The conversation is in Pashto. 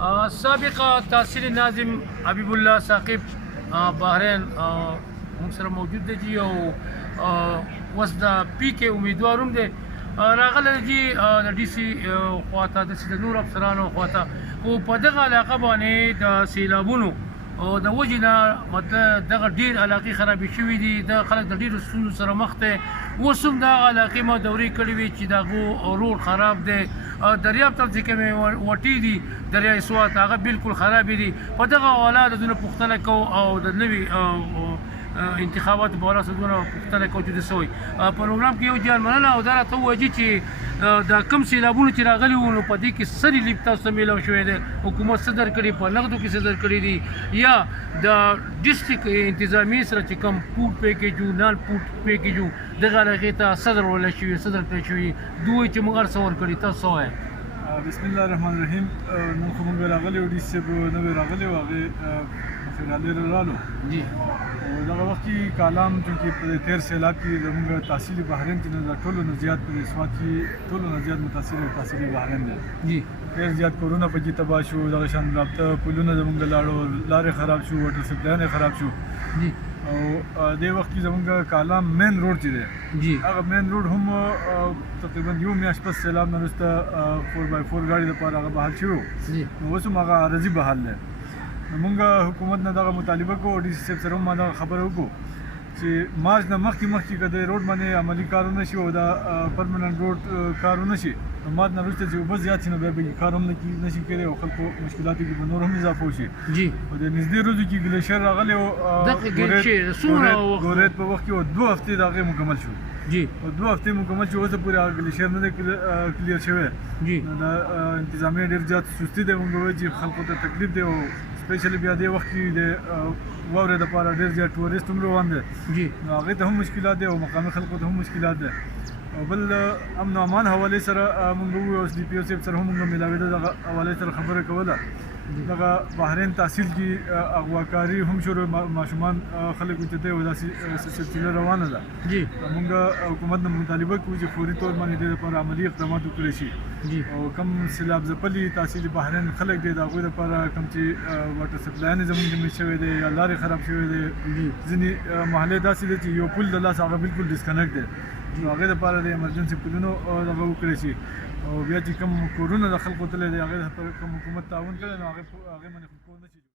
سابق تحصیل ناظم حبیب الله ثاقب بحرین موږ سره موجود دی جی او اوس د پی کې امیدوار هم دی راغلی جی د ډي سي خواته داسې د نور افسرانو خواته خو په دغه علاقه باندې د سیلابونو او د وجې نه مطلب دغه ډېر علاقې خرابې شوي دي د خلک د ډېرو ستونزو سره مخ دی اوس هم دغه علاقې ما دورې کړې وي چې د هغو روډ خراب دی دریاب ته چې کومې وټې دي دریای سوات هغه بالکل خرابې دي په دغه حواله د دونه پوښتنه کوو او د نوي انتخاباتو په اړه څه دونه پوښتنه کوو چې د څه وایي په پروګرام کې یو جان مننه او دا راته ووایي چې د کوم سیلابونو چې راغلي وو نو په دې کې څه ریلیف تاسو ته میلاو شوی دی حکومت څه درکړي په نغدو کې څه درکړي دي یا د ډسټرکټ انتظامیې سره چې کوم فوډ پیکیج و نان فوډ پیکیج و دغه هغې ته څه دروللی شوي څه درکړی شوي دوی وایي چې موږ هر څه ورکړي تاسو څه وایئ بسم الله الرحمن الرحیم نن خو موږ راغلي وو ډي سي صاحب نوی راغلی و هغې مخکې رالو جی دغه وخت کې کالام چونکې په تېر سیلاب کې زموږ تحصیل بحرین چې د ټولو نه زیات په سوات کې ټولو نه زیات متاثر تحصیل بحرین دی جی ډېر زیات کورونه پکې تباه شو دغه شان رابطه پلونه زموږ د لاړو لارې خراب شو واټر سپلاین خراب شو جی او دې وخت کې زموږ کالام مین روډ چې دی جی هغه مین روډ هم تقریبا یو میاشت پس سیلاب نه وروسته 4x4 ګاډي دپاره هغه بحال شوی و نو اوس هم هغه عرضي بحال دی نو موږ حکومت نه دغه مطالبه کوو ډي سي صاحب سره هم ما دغه خبره وکړو چې مارچ نه مخکې که د روډ باندې عملي کار ونه شي او دا پرمننټ روډ کار ونه شي نو مارچ نه وروسته چې اوبه زیات شي نو بیا به کار هم نه شي کېدی او خلکو مشکلاتو کې به نور هم اضافه وشي جی او د نږدې ورځو کې ګلیشر راغلی و ګورید په وخت کې 2 هفتې د هغې مکمل شو جی او 2 هفتې مکمل شو اوس پورې هغه ګلیشر نه دی کلیر شوی جی نو د انتظامیه ډېر زیات سستي دی موږ وایو چې خلکو ته تکلیف دی او سپیشلی بیا دې وخت کې د واورې دپاره ډېر زیات ټورسټ هم روان دی جی نو هغې ته هم مشکلات دی او مقامي خلکو ته هم مشکلات دی او بل امن او امان حوالې سره موږ ووایو اوس ډي پي او صاحب سره هم موږ ملاوېده دغه حوالې سره خبره کوله دغه بحرین تحصیل کې اغواکاري هم شروع ماشومان خلک اوچتوي او داسې سلسله روانه ده جی موږ حکومت نه مطالبه کوو چې فوري طور باندې دې لپاره عملي اقدامات وکړي شي جی او کوم سیلاب ځپلي تحصیل بحرین خلک دی د هغوی لپاره کوم چې واټر سپلاین زموږ ډیمیج شوی دی یا لارې خراب شوی دی ځینې محلې داسې دی چې یو پل د لاسه هغه بالکل ډسکنیکټ دی نو هغې دپاره د ایمرجنسي پلونو دغه وکړی شي او بیا چې کوم کورونه د خلکو تللی دی هغې دپاره کوم حکومت تعاون کړی نو هغې باندې خو کور نه شي